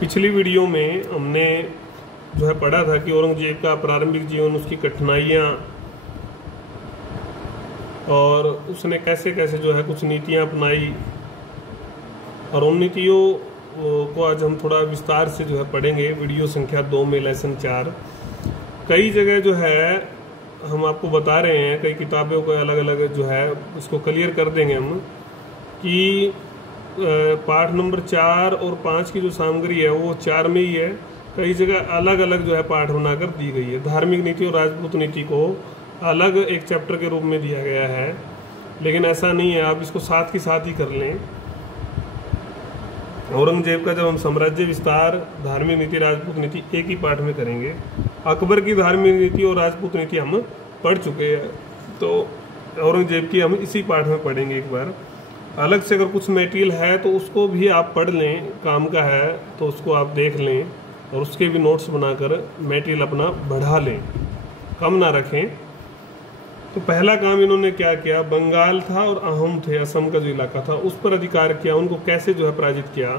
पिछली वीडियो में हमने जो है पढ़ा था कि औरंगजेब का प्रारंभिक जीवन, उसकी कठिनाइयाँ और उसने कैसे कैसे जो है कुछ नीतियाँ अपनाई, और उन नीतियों को आज हम थोड़ा विस्तार से जो है पढ़ेंगे। वीडियो संख्या 2 में लेसन 4 कई जगह जो है हम आपको बता रहे हैं, कई किताबों को अलग अलग जो है इसको क्लियर कर देंगे हम कि पाठ नंबर 4 और 5 की जो सामग्री है वो 4 में ही है। कई जगह अलग अलग जो है पाठ बनाकर दी गई है। धार्मिक नीति और राजपूत नीति को अलग एक चैप्टर के रूप में दिया गया है, लेकिन ऐसा नहीं है, आप इसको साथ के साथ ही कर लें। औरंगजेब का जब हम साम्राज्य विस्तार, धार्मिक नीति, राजपूत नीति एक ही पाठ में करेंगे। अकबर की धार्मिक नीति और राजपूत नीति हम पढ़ चुके हैं, तो औरंगजेब की हम इसी पाठ में पढ़ेंगे एक बार। अलग से अगर कुछ मटेरियल है तो उसको भी आप पढ़ लें, काम का है तो उसको आप देख लें और उसके भी नोट्स बनाकर मटेरियल अपना बढ़ा लें, कम ना रखें। तो पहला काम इन्होंने क्या किया, बंगाल था और अहोम थे, असम का जो इलाका था उस पर अधिकार किया। उनको कैसे जो है पराजित किया।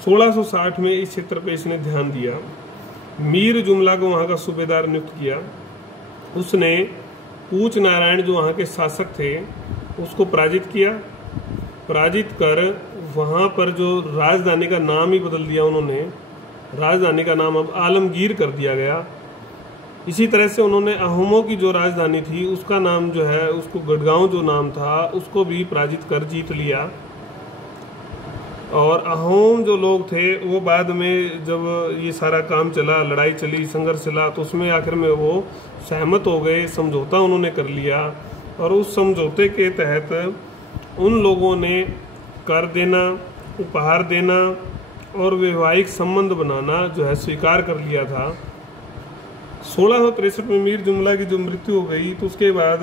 1660 में इस क्षेत्र पे इसने ध्यान दिया। मीर जुमला को वहाँ का सूबेदार नियुक्त किया। उसने पूछ नारायण जो वहाँ के शासक थे उसको पराजित किया। पराजित कर वहाँ पर जो राजधानी का नाम ही बदल दिया उन्होंने, राजधानी का नाम अब आलमगीर कर दिया गया। इसी तरह से उन्होंने अहोमों की जो राजधानी थी उसका नाम जो है, उसको गढ़गांव जो नाम था उसको भी पराजित कर जीत लिया। और अहोम जो लोग थे वो बाद में जब ये सारा काम चला, लड़ाई चली, संघर्ष चला, तो उसमें आखिर में वो सहमत हो गए, समझौता उन्होंने कर लिया। और उस समझौते के तहत उन लोगों ने कर देना, उपहार देना और वैवाहिक संबंध बनाना जो है स्वीकार कर लिया था। 1663 में मीर जुमला की जो मृत्यु हो गई तो उसके बाद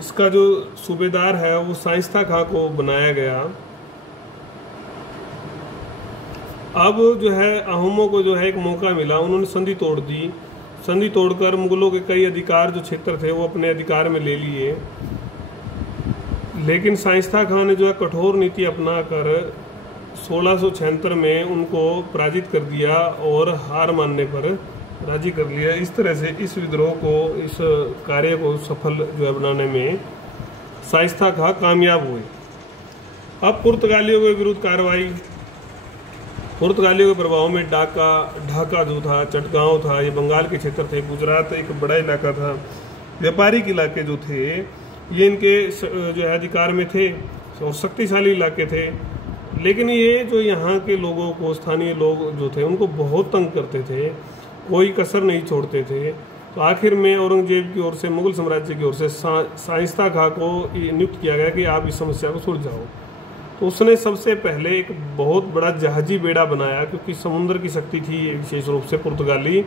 इसका जो सूबेदार है वो शाइस्ता खां को बनाया गया। अब जो है अहोमों को जो है एक मौका मिला, उन्होंने संधि तोड़ दी। संधि तोड़कर मुगलों के कई अधिकार जो क्षेत्र थे वो अपने अधिकार में ले लिए। लेकिन शाइस्ता खां ने जो है कठोर नीति अपनाकर 1676 में उनको पराजित कर दिया और हार मानने पर राजी कर लिया। इस तरह से इस विद्रोह को, इस कार्य को सफल जो है बनाने में शाइस्ता खां कामयाब हुए। अब पुर्तगालियों के विरुद्ध कार्रवाई। पुर्तगालियों के प्रभाव में ढाका जो था, चटगांव था, ये बंगाल के क्षेत्र थे। गुजरात एक बड़ा इलाका था। व्यापारिक इलाके जो थे ये इनके जो है अधिकार में थे और शक्तिशाली इलाके थे। लेकिन ये जो यहाँ के लोगों को, स्थानीय लोग जो थे उनको बहुत तंग करते थे, कोई कसर नहीं छोड़ते थे। तो आखिर में औरंगजेब की ओर से, मुगल साम्राज्य की ओर से शाइस्ता खां को नियुक्त किया गया कि आप इस समस्या को सुलझाओ। तो उसने सबसे पहले एक बहुत बड़ा जहाजी बेड़ा बनाया, क्योंकि समुद्र की शक्ति थी विशेष रूप से पुर्तगाली,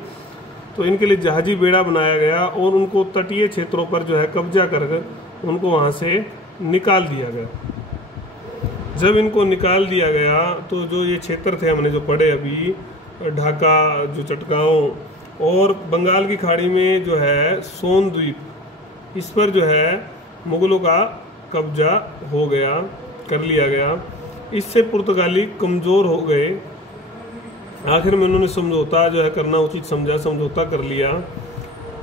तो इनके लिए जहाजी बेड़ा बनाया गया और उनको तटीय क्षेत्रों पर जो है कब्जा कर उनको वहाँ से निकाल दिया गया। जब इनको निकाल दिया गया तो जो ये क्षेत्र थे हमने जो पढ़े अभी, ढाका, जो चटगांव और बंगाल की खाड़ी में जो है सोन द्वीप, इस पर जो है मुगलों का कब्जा हो गया, कर लिया गया। इससे पुर्तगाली कमज़ोर हो गए। आखिर में उन्होंने समझौता जो है करना उचित समझा, समझौता कर लिया।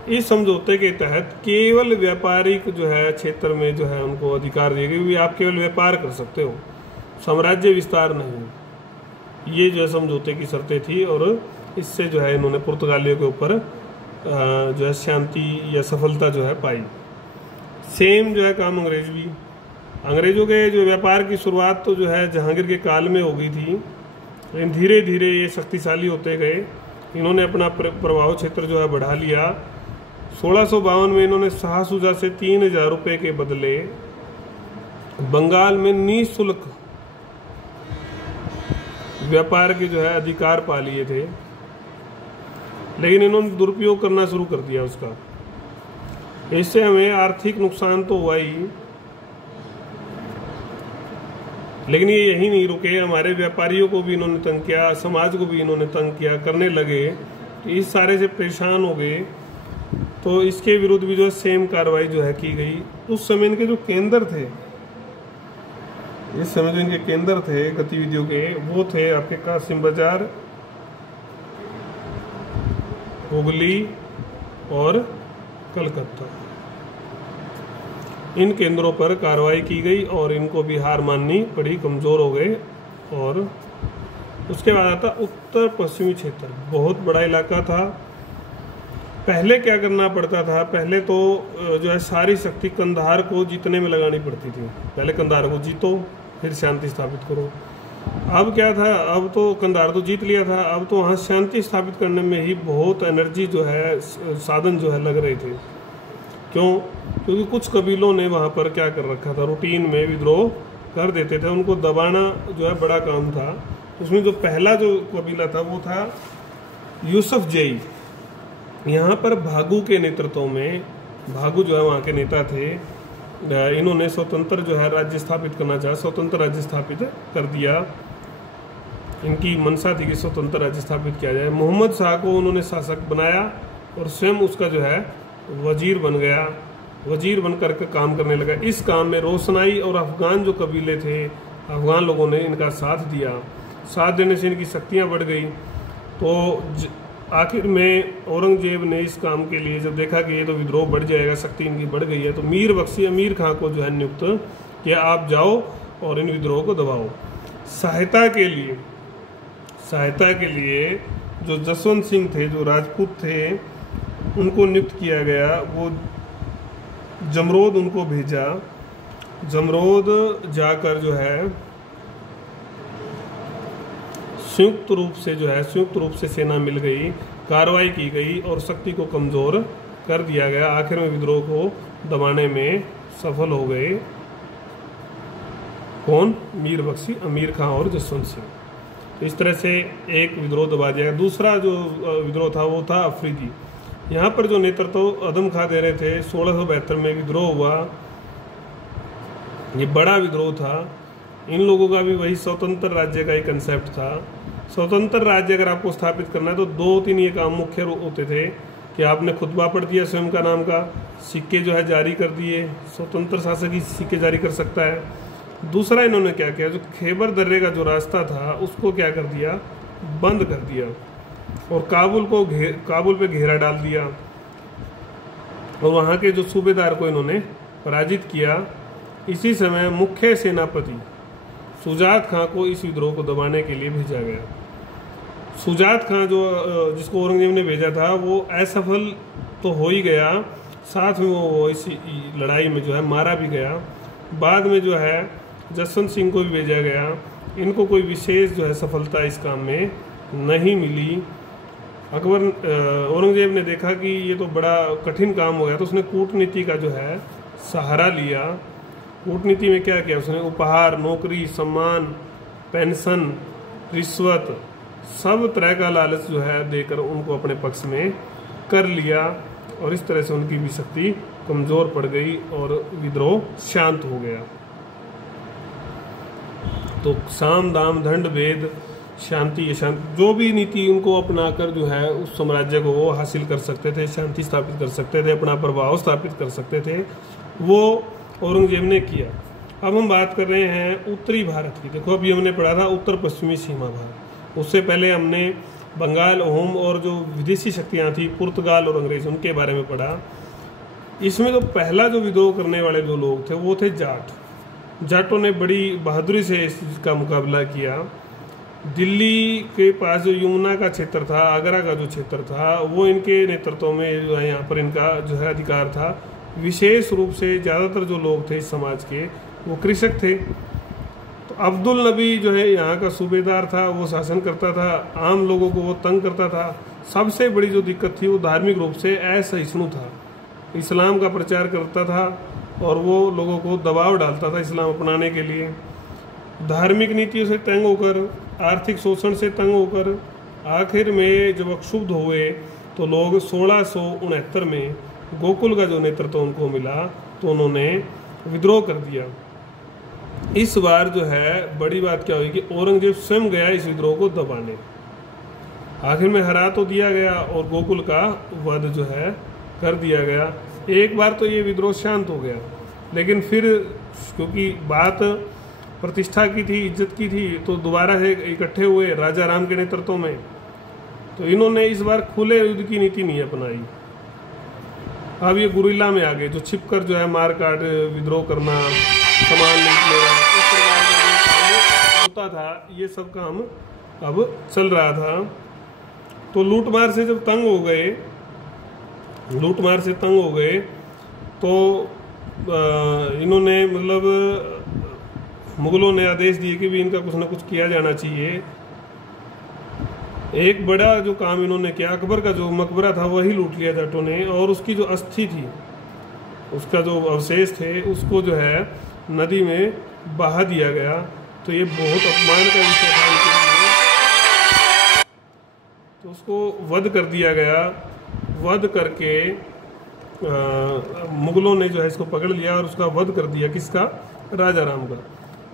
इस समझौते के तहत केवल व्यापारिक जो है क्षेत्र में जो है उनको अधिकार दिए गए, आप केवल व्यापार कर सकते हो, साम्राज्य विस्तार नहीं। ये जो है समझौते की शर्तें थी और इससे जो है इन्होंने पुर्तगालियों के ऊपर जो है शांति या सफलता जो है पाई। सेम जो है काम अंग्रेजों के जो व्यापार की शुरुआत तो जो है जहांगीर के काल में हो गई थी, लेकिन धीरे धीरे ये शक्तिशाली होते गए। इन्होंने अपना प्रभाव क्षेत्र जो है बढ़ा लिया। 1652 में इन्होंने शाहसुजा से 3000 रुपये के बदले बंगाल में निःशुल्क व्यापार के जो है अधिकार पा लिए थे, लेकिन इन्होंने दुरुपयोग करना शुरू कर दिया उसका। इससे हमें आर्थिक नुकसान तो हुआ ही, लेकिन ये यही नहीं रुके, हमारे व्यापारियों को भी इन्होंने तंग किया, समाज को भी इन्होंने तंग किया, करने लगे। तो इस सारे से परेशान हो गए, तो इसके विरुद्ध भी जो है सेम कार्रवाई जो है की गई। उस समय इनके जो केंद्र थे इस समय जो इनके केंद्र थे गतिविधियों के वो थे आपके कासिम बाजार, हुगली और कलकत्ता। इन केंद्रों पर कार्रवाई की गई और इनको भी हार माननी पड़ी, कमज़ोर हो गए। और उसके बाद आता उत्तर पश्चिमी क्षेत्र, बहुत बड़ा इलाका था। पहले क्या करना पड़ता था, पहले तो जो है सारी शक्ति कंधार को जीतने में लगानी पड़ती थी। पहले कंधार को जीतो, फिर शांति स्थापित करो। अब क्या था, अब तो कंधार तो जीत लिया था, अब तो वहाँ शांति स्थापित करने में ही बहुत एनर्जी जो है, साधन जो है लग रहे थे। क्यों? क्योंकि कुछ कबीलों ने वहाँ पर क्या कर रखा था, रूटीन में विद्रोह कर देते थे। उनको दबाना जो है बड़ा काम था। उसमें जो पहला जो कबीला था वो था यूसुफ जई। यहाँ पर भागू के नेतृत्व में, भागू जो है वहाँ के नेता थे, इन्होंने स्वतंत्र जो है राज्य स्थापित करना चाहा, स्वतंत्र राज्य स्थापित कर दिया। इनकी मंशा थी कि स्वतंत्र राज्य स्थापित किया जाए। मोहम्मद शाह को उन्होंने शासक बनाया और स्वयं उसका जो है वजीर बन गया, वजीर बनकर के काम करने लगा। इस काम में रोशनाई और अफगान जो कबीले थे, अफगान लोगों ने इनका साथ दिया। साथ देने से इनकी शक्तियाँ बढ़ गई। तो आखिर में औरंगजेब ने इस काम के लिए जब देखा कि ये तो विद्रोह बढ़ जाएगा, शक्ति इनकी बढ़ गई है, तो मीर बख्शी अमीर खां को जो है नियुक्त किया, आप जाओ और इन विद्रोह को दबाओ। सहायता के लिए जो जसवंत सिंह थे, जो राजपूत थे, उनको नियुक्त किया गया। वो जमरोद उनको भेजा। जमरोद जाकर जो है संयुक्त रूप से सेना मिल गई, कार्रवाई की गई और शक्ति को कमजोर कर दिया गया। आखिर में विद्रोह को दबाने में सफल हो गए। कौन? मीर बख्शी, अमीर खां और जसवंत सिंह। तो इस तरह से एक विद्रोह दबा दिया गया। दूसरा जो विद्रोह था वो था अफरीदी। यहाँ पर जो नेतृत्व अदम खां दे रहे थे, 1672 में विद्रोह हुआ। ये बड़ा विद्रोह था। इन लोगों का भी वही स्वतंत्र राज्य का एक कंसेप्ट था। स्वतंत्र राज्य अगर आपको स्थापित करना है तो 2-3 ये काम मुख्य होते थे कि आपने खुतबा पढ़ दिया स्वयं का नाम का, सिक्के जो है जारी कर दिए, स्वतंत्र शासक ही सिक्के जारी कर सकता है। दूसरा इन्होंने क्या किया, जो खैबर दर्रे का जो रास्ता था उसको क्या कर दिया, बंद कर दिया और काबुल पे घेरा डाल दिया और वहाँ के जो सूबेदार को इन्होंने पराजित किया। इसी समय मुख्य सेनापति सुजात खां को इस विद्रोह को दबाने के लिए भेजा गया। सुजात खां जिसको औरंगजेब ने भेजा था वो असफल तो हो ही गया, साथ में वो इस लड़ाई में जो है मारा भी गया। बाद में जो है जसवंत सिंह को भी भेजा गया। इनको कोई विशेष जो है सफलता इस काम में नहीं मिली। औरंगजेब ने देखा कि ये तो बड़ा कठिन काम हो गया, तो उसने कूटनीति का जो है सहारा लिया। कूटनीति में क्या किया उसने, उपहार, नौकरी, सम्मान, पेंशन, रिश्वत, सब तरह का लालच जो है देकर उनको अपने पक्ष में कर लिया और इस तरह से उनकी भी शक्ति कमजोर पड़ गई और विद्रोह शांत हो गया। तो साम दाम दंड भेद शांति, ये शांति जो भी नीति उनको अपनाकर जो है उस साम्राज्य को वो हासिल कर सकते थे, शांति स्थापित कर सकते थे, अपना प्रभाव स्थापित कर सकते थे, वो औरंगजेब ने किया। अब हम बात कर रहे हैं उत्तरी भारत की। देखो अभी हमने पढ़ा था उत्तर पश्चिमी सीमा भाग, उससे पहले हमने बंगाल, ओम और जो विदेशी शक्तियाँ थी पुर्तगाल और अंग्रेज, उनके बारे में पढ़ा। इसमें जो पहला जो विद्रोह करने वाले जो लोग थे वो थे जाट। जाटों ने बड़ी बहादुरी से इसका मुकाबला किया। दिल्ली के पास जो यमुना का क्षेत्र था, आगरा का जो क्षेत्र था, वो इनके नेतृत्व में जो है यहाँ पर इनका जो है अधिकार था। विशेष रूप से ज़्यादातर जो लोग थे इस समाज के वो कृषक थे। तो अब्दुल नबी जो है यहाँ का सूबेदार था, वो शासन करता था, आम लोगों को वो तंग करता था। सबसे बड़ी जो दिक्कत थी वो धार्मिक रूप से असहिष्णु था, इस्लाम का प्रचार करता था और वो लोगों को दबाव डालता था इस्लाम अपनाने के लिए। धार्मिक नीतियों से तंग होकर, आर्थिक शोषण से तंग होकर आखिर में जब क्षुब्ध हुए तो लोग 1669 में गोकुल का जो नेतृत्व उनको मिला तो उन्होंने विद्रोह कर दिया। इस बार जो है बड़ी बात क्या हुई कि औरंगजेब स्वयं गया इस विद्रोह को दबाने। आखिर में हरा तो दिया गया और गोकुल का वध जो है कर दिया गया। एक बार तो ये विद्रोह शांत हो गया, लेकिन फिर क्योंकि बात प्रतिष्ठा की थी, इज्जत की थी, तो दोबारा से इकट्ठे हुए राजा राम के नेतृत्व में। तो इन्होंने इस बार खुले युद्ध की नीति नहीं अपनाई। अब ये गुरिल्ला में आ गए, जो छिपकर जो है मार काट विद्रोह करना, सामान निकलेगा, इस प्रकार का जो काम होता था, ये सब काम अब चल रहा था। तो लूटमार से जब तंग हो गए, तो इन्होंने मतलब मुगलों ने आदेश दिए कि भी इनका कुछ ना कुछ किया जाना चाहिए। एक बड़ा जो काम इन्होंने किया, अकबर का जो मकबरा था वही लूट लिया जाटों ने, और उसकी जो अस्थि थी, उसका जो अवशेष थे, उसको जो है नदी में बहा दिया गया। तो ये बहुत अपमान का विषय था उनके लिए। तो उसको वध कर दिया गया। वध करके मुगलों ने जो है इसको पकड़ लिया और उसका वध कर दिया। किसका? राजा राम का।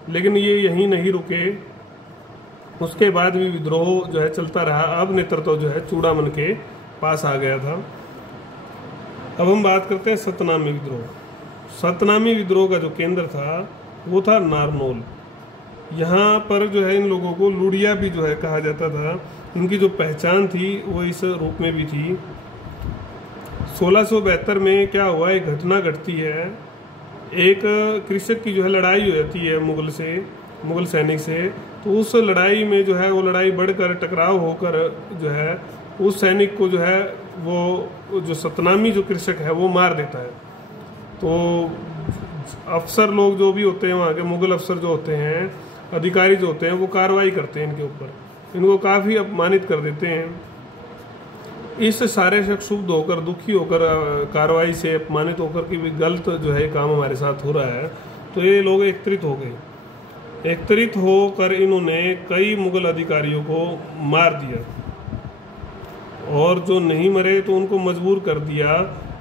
लेकिन ये यहीं नहीं रुके, उसके बाद भी विद्रोह जो है चलता रहा। अब नेतृत्व जो है चूड़ामन के पास आ गया था। अब हम बात करते हैं सतनामी विद्रोह। सतनामी विद्रोह का जो केंद्र था वो था नारनौल। यहाँ पर जो है इन लोगों को लुड़िया भी जो है कहा जाता था। इनकी जो पहचान थी वो इस रूप में भी थी। 1672 में क्या हुआ, एक घटना घटती है। एक कृषक की जो है लड़ाई हो जाती है मुगल सैनिक से। तो उस लड़ाई में जो है वो लड़ाई बढ़कर टकराव होकर जो है उस सैनिक को जो है वो जो सतनामी जो कृषक है वो मार देता है। तो अफसर लोग जो भी होते हैं वहाँ के, मुगल अफसर जो होते हैं, अधिकारी जो होते हैं, वो कार्रवाई करते हैं इनके ऊपर, इनको काफ़ी अपमानित कर देते हैं। इस सारे से क्षुब्ध होकर, दुखी होकर, कार्रवाई से अपमानित होकर कि भी गलत जो है काम हमारे साथ हो रहा है, तो ये लोग एकत्रित हो गए। एकत्रित होकर इन्होंने कई मुगल अधिकारियों को मार दिया, और जो नहीं मरे तो उनको मजबूर कर दिया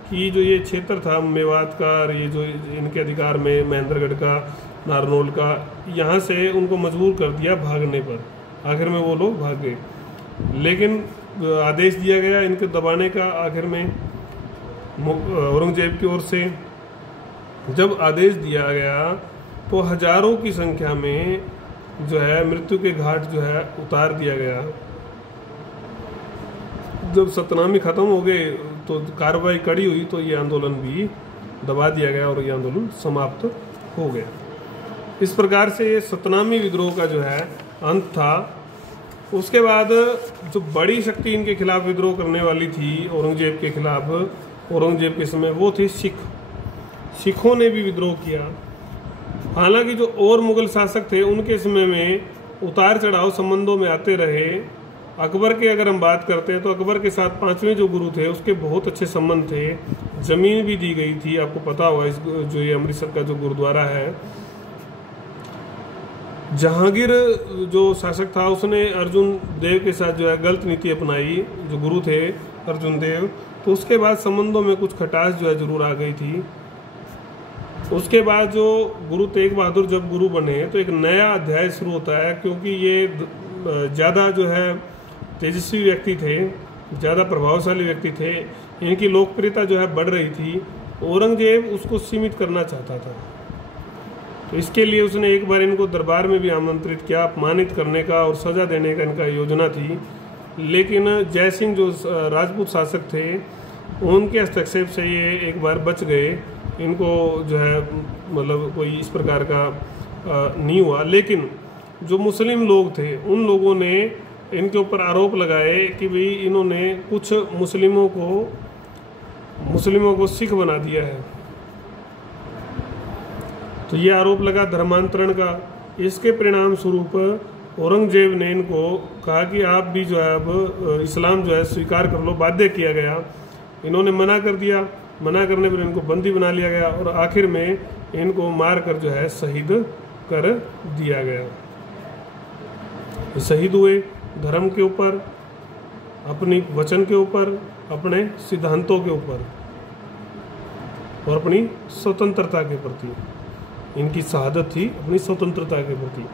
कि जो ये क्षेत्र था मेवात का, ये जो इनके अधिकार में महेंद्रगढ़ का, नारनौल का, यहाँ से उनको मजबूर कर दिया भागने पर। आखिर में वो लोग भाग गए। लेकिन आदेश दिया गया इनको दबाने का। आखिर में औरंगजेब की ओर से जब आदेश दिया गया तो हजारों की संख्या में जो है मृत्यु के घाट जो है उतार दिया गया। जब सतनामी खत्म हो गए तो कार्रवाई कड़ी हुई, तो ये आंदोलन भी दबा दिया गया और ये आंदोलन समाप्त हो गया। इस प्रकार से ये सतनामी विद्रोह का जो है अंत था। उसके बाद जो बड़ी शक्ति इनके खिलाफ विद्रोह करने वाली थी औरंगजेब के खिलाफ, औरंगजेब के समय, वो थे सिख। सिखों ने भी विद्रोह किया। हालांकि जो और मुगल शासक थे उनके समय में उतार चढ़ाव संबंधों में आते रहे। अकबर के अगर हम बात करते हैं तो अकबर के साथ 5वें जो गुरु थे उसके बहुत अच्छे संबंध थे। जमीन भी दी गई थी, आपको पता होगा। इस जो ये अमृतसर का जो गुरुद्वारा है, जहांगीर जो शासक था उसने अर्जुन देव के साथ जो है गलत नीति अपनाई, जो गुरु थे अर्जुन देव। तो उसके बाद संबंधों में कुछ खटास जो है जरूर आ गई थी। उसके बाद जो गुरु तेग बहादुर जब गुरु बने तो एक नया अध्याय शुरू होता है, क्योंकि ये ज़्यादा जो है तेजस्वी व्यक्ति थे, ज़्यादा प्रभावशाली व्यक्ति थे। इनकी लोकप्रियता जो है बढ़ रही थी। औरंगजेब उसको सीमित करना चाहता था। तो इसके लिए उसने एक बार इनको दरबार में भी आमंत्रित किया, अपमानित करने का और सजा देने का इनका योजना थी। लेकिन जयसिंह जो राजपूत शासक थे उनके हस्तक्षेप से ये एक बार बच गए। इनको जो है मतलब कोई इस प्रकार का नहीं हुआ। लेकिन जो मुस्लिम लोग थे उन लोगों ने इनके ऊपर आरोप लगाए कि भाई इन्होंने कुछ मुस्लिमों को सिख बना दिया है। तो ये आरोप लगा धर्मांतरण का। इसके परिणाम स्वरूप औरंगजेब ने इनको कहा कि आप भी जो है अब इस्लाम जो है स्वीकार कर लो, बाध्य किया गया। इन्होंने मना कर दिया। मना करने पर इनको बंदी बना लिया गया और आखिर में इनको मार कर जो है शहीद कर दिया गया। शहीद हुए धर्म के ऊपर, अपनी वचन के ऊपर, अपने सिद्धांतों के ऊपर और अपनी स्वतंत्रता के प्रति। इनकी शहादत थी अपनी स्वतंत्रता के प्रति।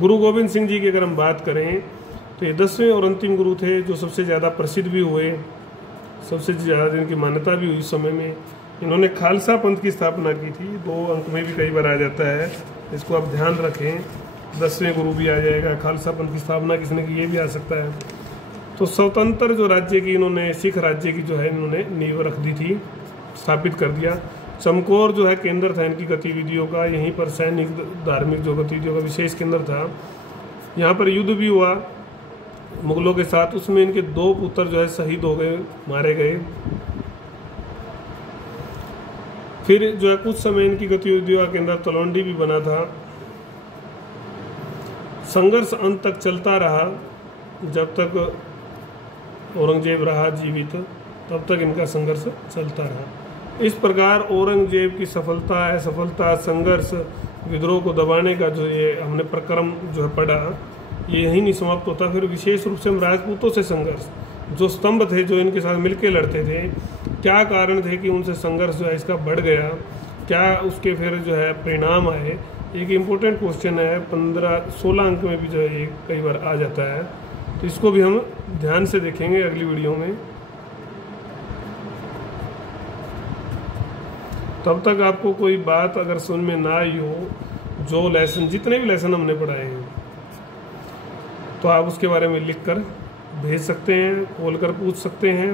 गुरु गोविंद सिंह जी की अगर हम बात करें तो ये 10वें और अंतिम गुरु थे, जो सबसे ज़्यादा प्रसिद्ध भी हुए, सबसे ज़्यादा इनकी मान्यता भी हुई। समय में इन्होंने खालसा पंथ की स्थापना की थी। 2 अंक में भी कई बार आ जाता है इसको आप ध्यान रखें। 10वें गुरु भी आ जाएगा। खालसा पंथ की स्थापना किसने की, ये भी आ सकता है। तो स्वतंत्र जो राज्य की इन्होंने, सिख राज्य की जो है इन्होंने नींव रख दी थी, स्थापित कर दिया। चमकौर जो है केंद्र था इनकी गतिविधियों का, यहीं पर सैनिक धार्मिक जो गतिविधियों का विशेष केंद्र था। यहाँ पर युद्ध भी हुआ मुगलों के साथ, उसमें इनके 2 पुत्र जो है शहीद हो गए, मारे गए। फिर जो है कुछ समय इनकी गतिविधियों का केंद्र तलवंडी भी बना था। संघर्ष अंत तक चलता रहा, जब तक औरंगजेब रहा जीवित तब तक इनका संघर्ष चलता रहा। इस प्रकार औरंगजेब की सफलता, असफलता, संघर्ष, विद्रोह को दबाने का जो ये हमने प्रक्रम जो है पढ़ा, ये यहीं नहीं समाप्त होता। फिर विशेष रूप से हम राजपूतों से संघर्ष, जो स्तंभ थे जो इनके साथ मिलके लड़ते थे, क्या कारण थे कि उनसे संघर्ष जो है इसका बढ़ गया, क्या उसके फिर जो है परिणाम आए, एक इम्पोर्टेंट क्वेश्चन है। 15-16 अंक में भी जो है कई बार आ जाता है, तो इसको भी हम ध्यान से देखेंगे अगली वीडियो में। तब तक आपको कोई बात अगर समझ में ना आई हो, जो लेसन, जितने भी लेसन हमने पढ़ाए हैं, तो आप उसके बारे में लिख कर भेज सकते हैं, खोल कर पूछ सकते हैं।